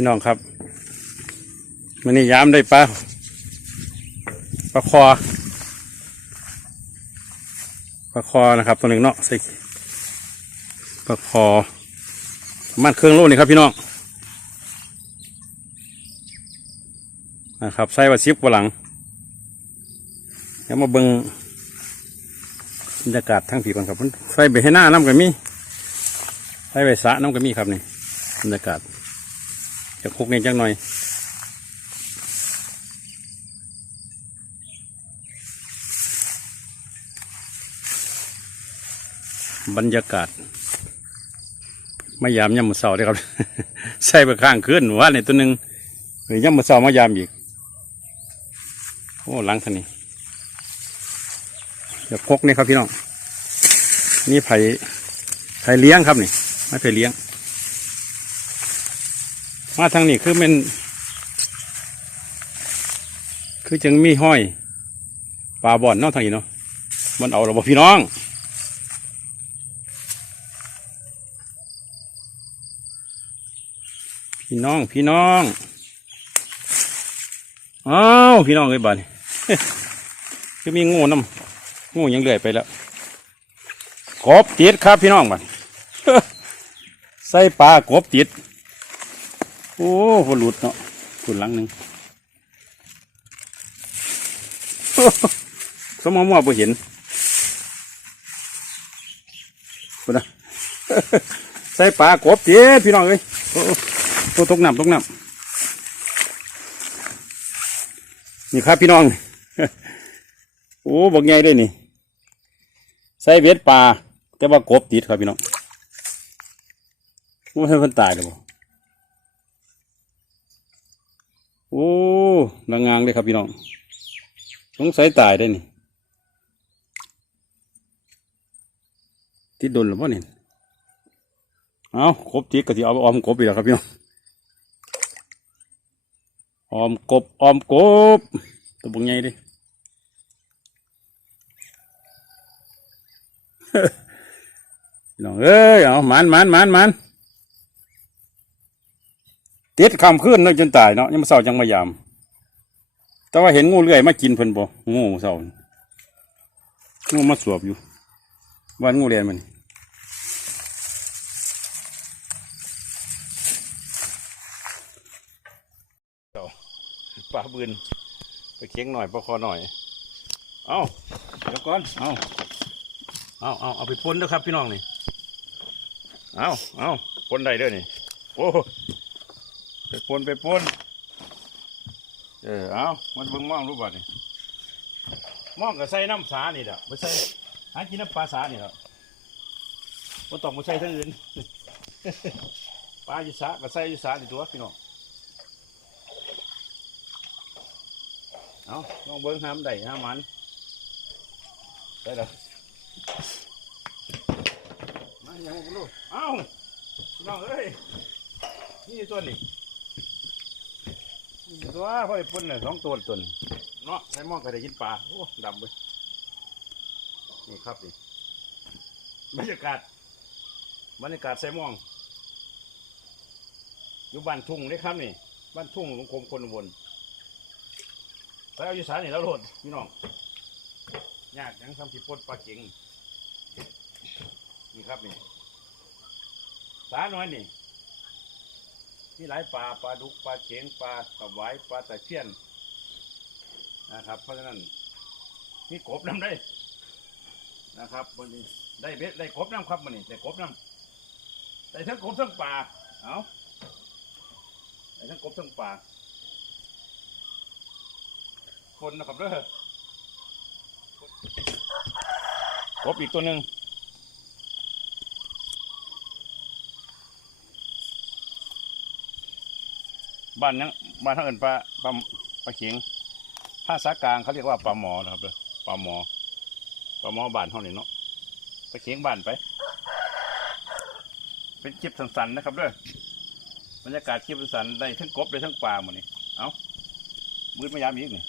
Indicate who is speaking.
Speaker 1: พี่น้องครับมันนี่ยามได้ปลาปลาคอปลาคอนะครับตัวหนึ่งเนาะส่ปลาคอประมาณเครื่องโลนี่ครับพี่น้องนะครับใส่ว่าซิบกว่าหลังแล้วมาเบิงบรรยากาศทั้งผีก่อนครับใส่ไปให้หน้าน้ำกันมีใส่ไปสะน้ำกันมีครับนี่บรรยากาศ จะคุกนี่จังหน่อยบรรยากาศไมายามย่ำมือเสาเลยครับ ใส่ไปข้างขึ้นว่าในตัวหนึ่งหรือย่ำมือเสามายามอีก โอ้หลังคันนี้เดี๋ยวพกนี่ครับพี่น้อง นี่ไผ่ไผ่เลี้ยงครับนี่ ไม่ไผ่เลี้ยง มาทางนี้คือมันคือจังมีห้อยปลาบ่อนนอกทางนี้เนาะมันเอาเราบอกพี่น้องพี่น้องพี่น้องอ้าวพี่น้องเอ้ยบ้านคือมีงูน้ำงูยังเลื่อยไปแล้วกบติดครับพี่น้องบ้านใส่ปลากบติด โอ้พหลุดเนาะคุณหลังหนึ่งสมองมัวบ่เห็นคุณนะใส่ปลากบเจี๊พี่น้องเอ้ยโอ้โอ้ตกน้ำตกน้ำนี่ครับพี่น้อง โอ้บอกไงด้วยนี่ใส่เบ็ดปลาแต่ว่ากบติดครับพี่น้องว่าให้มันตายเลยบ่ โอ้นางงางเลยครับพี่น้องสงสัยตายได้นี่ติดโดนหรือเปล่าเนี่ยเอาครบติดก็ที่เอาออมกบอีกแล้วครับพี่น้องออมกบออมกบตัวบุงใหญ่ดิพี่น้องเอ้ยเอามันมันมันมัน ติดคำขึ้นนึกจนตายเนาะยังมาเศร้าจังมายาม แต่ว่าเห็นงูเลื่อยมากินเพิ่นบ่งูเศร้างูมาสวบอยู่วันงูเรียนมันปลาบืนไปเคียงหน่อยปลาคอหน่อย เอาเดี๋ยวก่อนเอาเอาเอาเอาไปปนด้อครับพี่น้องนี่เอาเอาปนได้ด้อนี่โอ้ ไปปนไปปนเออเอามันเบิ่งมองรูปบัดนี่มองก็ใส่น้ำสานี่แหละไม่ใส่หากินน้ำปลาสานี่แหละไม่ต้องมาใส่ทั้งอื่นปลายู่สาก็ใส่ยู่สานี่ตัวพี่น้องเอาลองเบิ่งหามได้หามันได้แล้วมาอย่างนี้ลูกเอาพี่น้องเอ้ยนี่ตัวนี้ ตัวพ่อไอ้ปุ่นเนี่ยสองตัวตนเนาะใช้หมอก็ได้กินปลาโอ้ดำเลยนี่ครับนี่บรรยากาศบรรยากาศใส่หมองอยู่บ้านทุ่งเลยครับนี่บ้านทุ่งลวงคมคนอุบนใส่เอาอยู่สานี่แล้วโหลดพี่น้องยากยังทำสิปนปลาเก่งนี่ครับนี่สาน้อยนี่ มีหลายปลาปลาดุกปลาเข็งปลากระไวายปลาตะเพียนนะครับ เพราะฉะนั้นมีกบน้ำได้นะครับวันนี้ได้เบ็ดได้กบน้ำครับวันนี้ได้กบน้ำได้ทั้งกบทั้งปลาเอาได้ทั้งกบทั้งปลาคนนะครับเด้อกบอีกตัวหนึ่ง บ้านยังบ้านทางอื่นปลาปลาปลาเข็งภาษากลางเขาเรียกว่าปลาหมอนะครับเด้อปลาหมอปลาหมอบ้านเท่านี้เนาะปลาเข็งบ้านไป เป็นคลิปสั้นๆนะครับเด้อบรรยากาศคลิปสั้นได้ทั้งกบได้ทั้งปลาหมดนี่เอามืดมายามอีกนี่